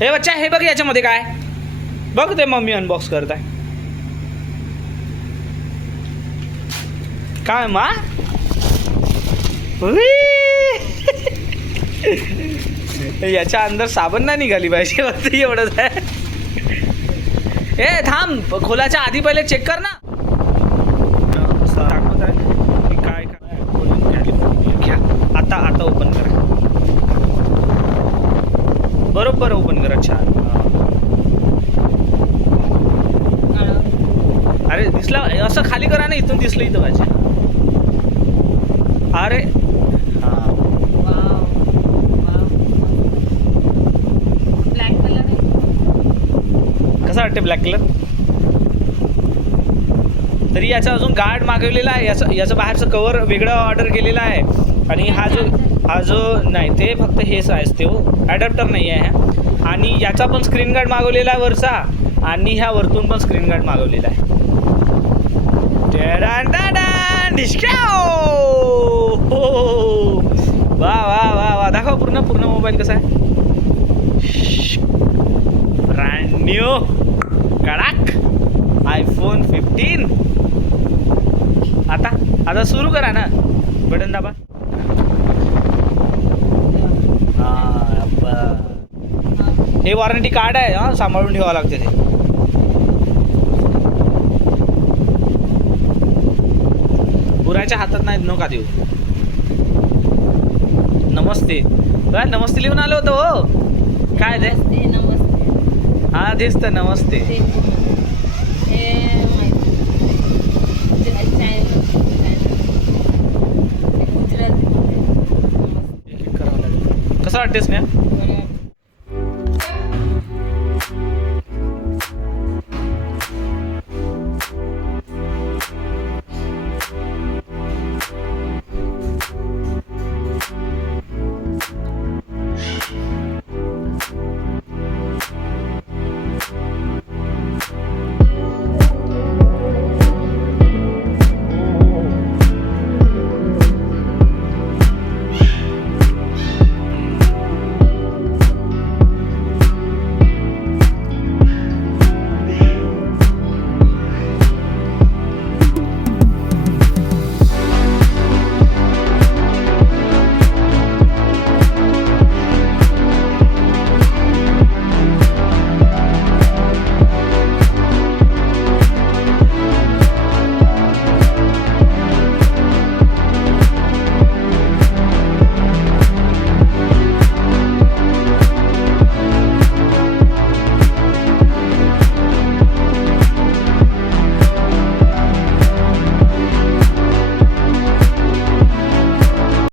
हे बच्चा हे बघ याच्यामध्ये काय बघ ते मम्मी अनबॉक्स करत आहे काय मा याच्या अंदर साबण नाही निघाली पाहिजे फक्त एवढंच आहे. ए थांब खोलाच्या आधी पहिले चेक कर ना दाखवत आहे की काय काय खोलून घ्या. आता आता ओपन करा बरोबर ओपन करा छान. अरे दिसला असं खाली करा ना इथून दिसलं इथं पाहिजे. अरे हां ब्लॅक कलर आहे. कसा वाटते ब्लॅक कलर. तरी याचा अजून गार्ड मागवलेला आहे. याचं बाहेरचं कवर वेगळं ऑर्डर केलेलं आहे आणि हा जो नाही ते फक्त हेच आहेच ते ॲडॅप्टर नाही आहे. आणि याचा पण स्क्रीन गार्ड मागवलेला आहे वरचा आणि ह्या वरतून पण स्क्रीन गार्ड मागवलेला आहे. वा वा वा वा दाखवा पूर्ण मोबाईल कसा आहे. ब्रँड न्यू कडक iPhone 15. आता सुरू करा ना बटन दाबा. हे वॉरंटी कार्ड आहे हा सांभाळून ठेवावं लागते ते. पुराच्या हातात नाही नका देऊ. नमस्ते काय नमस्ते लिहून आलो होतो हो काय ते नमस्ते. हा तेच तर नमस्ते. कसं वाटतेस ना